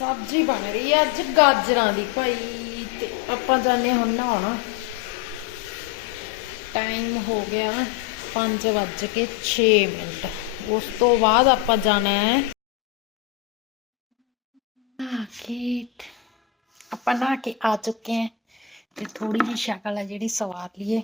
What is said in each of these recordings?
ਸਬਜ਼ੀ ਬਣ ਰਹੀ ਹੈ, ਅੱਜ ਗਾਜਰਾਂ ਦੀ ਭਾਈ ਤੇ ਆਪਾਂ ਜਾਣੇ ਹੁਣ ਨਹਾਉਣ। ਟਾਈਮ ਹੋ ਗਿਆ 5 ਵੱਜ ਕੇ 6 ਮਿੰਟ। ਉਸ ਤੋਂ ਬਾਅਦ ਆਪਾਂ ਜਾਣਾ ਹੈ। ਆ ਖੇਤ ਆਪਾਂ ਨਹਾ ਕੇ ਆ ਚੁੱਕੇ ਹਾਂ ਤੇ ਥੋੜੀ ਜਿਹੀ ਸ਼ਕਲ ਹੈ ਜਿਹੜੀ ਸਵਾਰ ਲਈਏ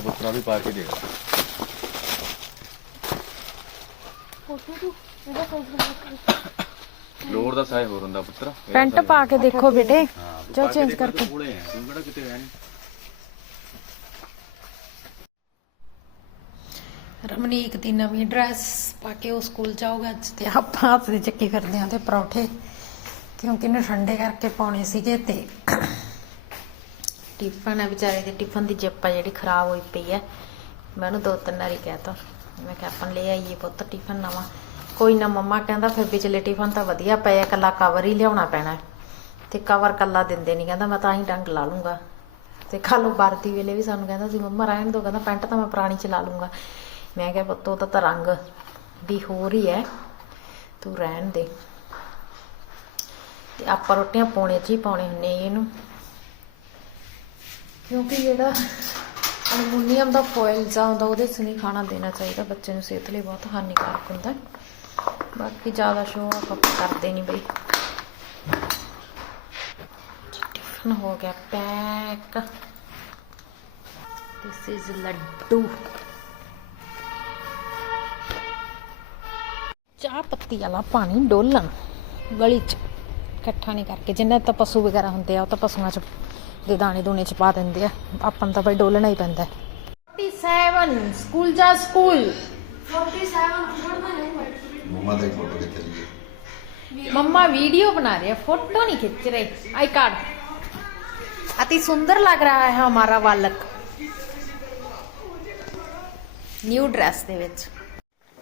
ਨਾ ਬੱਕਰਾ ਵੀ ਪਾ ਕੇ ਦੇ ਲੋਰ ਦਾ ਸਾਇ ਹੋਰ ਹੁੰਦਾ ਪੁੱਤਰ। ਪੈਂਟ ਪਾ ਕੇ ਦੇਖੋ ਬੇਟੇ। ਕੇ ਚੇਂਜ ਕਰਕੇ। ਕੋਲੇ ਹੈ ਤੂੰ ਕਿਹੜਾ ਕਿਤੇ ਹੈ ਨਹੀਂ ਰਮਨੀਕ ਦੀ ਨਵੀਂ ਡਰੈਸ ਪਾ ਕੇ ਉਹ ਸਕੂਲ ਜਾਊਗਾ ਅੱਜ ਤੇ ਆਪਾਂ ਹੱਥ ਦੇ ਚੱਕੀ ਫਿਰਦੇ ਆਂ ਤੇ ਪਰੌਠੇ ਕਿਉਂਕਿ ਇਹਨੇ ਠੰਡੇ ਕਰਕੇ ਪਾਉਣੇ ਸੀਗੇ ਤੇ ਟਿਫਨ ਹੈ ਵਿਚਾਰੇ ਦੇ, ਟਿਫਨ ਦੀ ਜਿੱਪ ਆ ਜਿਹੜੀ ਖਰਾਬ ਹੋਈ ਪਈ ਹੈ ਮੈਂ ਉਹਨੂੰ ਦੋ ਤਿੰਨ ਵਾਰੀ ਕਹਿਤਾ ਮੈਂ ਕਿਹਾ, ਆਪਾਂ ਲੈ ਆਈਏ ਪੁੱਤ ਟਿਫਨ ਨਵਾਂ। ਕੋਈ ਨਾ ਮੰਮਾ ਕਹਿੰਦਾ, ਫਿਰ ਵਿਚਲੇ ਟਿਫਨ ਤਾਂ ਵਧੀਆ ਪਏ ਆ ਕੱਲਾ ਕਵਰ ਹੀ ਲਿਆਉਣਾ ਪੈਣਾ ਤੇ ਕਵਰ ਕੱਲਾ ਦਿੰਦੇ ਨਹੀਂ ਕਹਿੰਦਾ, ਮੈਂ ਤਾਂ ਹੀ ਡੰਗ ਲਾ ਲੂੰਗਾ। ਤੇ ਕੱਲ ਵਰਦੀ ਵੇਲੇ ਵੀ ਸਾਨੂੰ ਕਹਿੰਦਾ ਸੀ, ਮੰਮਾ, ਰਹਿਣ ਦੋ। ਕਹਿੰਦਾ, ਪੈਂਟ ਤਾਂ ਮੈਂ ਪੁਰਾਣੀ ਚ ਲਾ ਲੂੰਗਾ। ਮੈਂ ਕਿਹਾ, ਪੁੱਤ ਉਹਦਾ ਤਾਂ ਰੰਗ ਵੀ ਹੋਰ ਹੀ ਹੈ। ਤੂੰ ਰਹਿਣ ਦੇ। ਤੇ ਆਪਾਂ ਰੋਟੀਆਂ ਪਾਉਣੇ ਚ ਹੀ ਪਾਉਣੇ ਹੁੰਨੇ ਇਹਨੂੰ। ਕਿਉਂਕਿ ਜਿਹੜਾ ਅਲਮੂਨੀਅਮ ਦਾ ਫੋਇਲ ਜਾਂ ਹੁੰਦਾ ਉਹਦੇ 'ਚ ਨਹੀਂ ਖਾਣਾ ਦੇਣਾ ਚਾਹੀਦਾ, ਬੱਚੇ ਨੂੰ ਸਿਹਤ ਲਈ ਬਹੁਤ ਹਾਨੀਕਾਰਕ ਹੁੰਦਾ। ਬਾਕੀ ਜ਼ਿਆਦਾ ਸ਼ੋਅ ਆਪਾਂ ਕਰਦੇ ਨਹੀਂ ਬਈ। ਟਿਫਨ ਹੋ ਗਿਆ ਪੈਕ ਦਿਸ ਇਜ਼ ਲੱਡੂ। ਚਾਹ ਪੱਤੀ ਵਾਲਾ ਪਾਣੀ ਡੋਲਣ, ਗਲੀ 'ਚ। ਇਕੱਠਾ ਨਹੀਂ ਕਰਕੇ, ਜਿੰਨਾ ਤਾਂ ਪਸ਼ੂ ਵਗੈਰਾ ਹੁੰਦੇ ਆ, ਉਹ ਤਾਂ ਪਸ਼ੂਆਂ 'ਚ ਦੇ ਦਾਣੇ ਦੂਣੇ 'ਚ ਪਾ ਦਿੰਦੇ ਆ ਆਪਾਂ ਨੂੰ ਤਾਂ ਬਈ ਡੋਲਣਾ ਹੀ ਪੈਂਦਾ 47 ਸਕੂਲ ਜਾ ਸਕੂਲ ਮਮਾ ਦੀ ਫੋਟੋ ਕਿੱਥੇ ਲਈ मम्मा वीडियो बना रही है फोटो नहीं खींच रहे आई कार्ड अति सुंदर लग रहा है हमारा बालक ਨਿਊ ਡਰੈਸ ਦੇ ਵਿੱਚ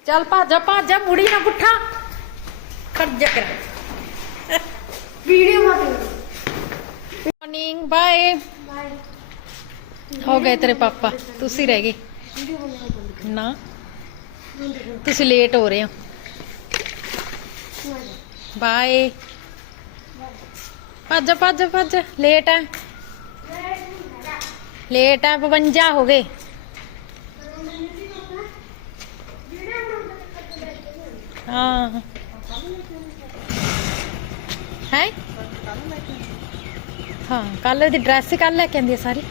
ਚੱਲ ਭਾਜਾ ਭਾਜਾ ਮੁੜੀ ਨਾ ਪੁੱਠਾ ਖੜ ਜਾ ਕਰ ਵੀਡੀਓ ਮਾਰਨਿੰਗ ਬਾਏ ਹੋ ਗਏ ਤੇਰੇ ਪਾਪਾ ਤੁਸੀਂ ਰਹਿ ਗਏ ਨਾ ਤੁਸੀਂ ਲੇਟ ਹੋ ਰਹੇ ਹੋ ਬਾਏ ਭੱਜ ਭੱਜ ਭੱਜ ਲੇਟ ਹੈ ਲੇਟ ਹੈ 52 ਹੋ ਗਏ ਹਾਂ ਹੈ ਹਾਂ ਕੱਲ ਦੀ ਡਰੈਸ ਕੱਲ ਲੈ ਕੇ ਆਂਦੀ ਹੈ ਸਾਰੀ।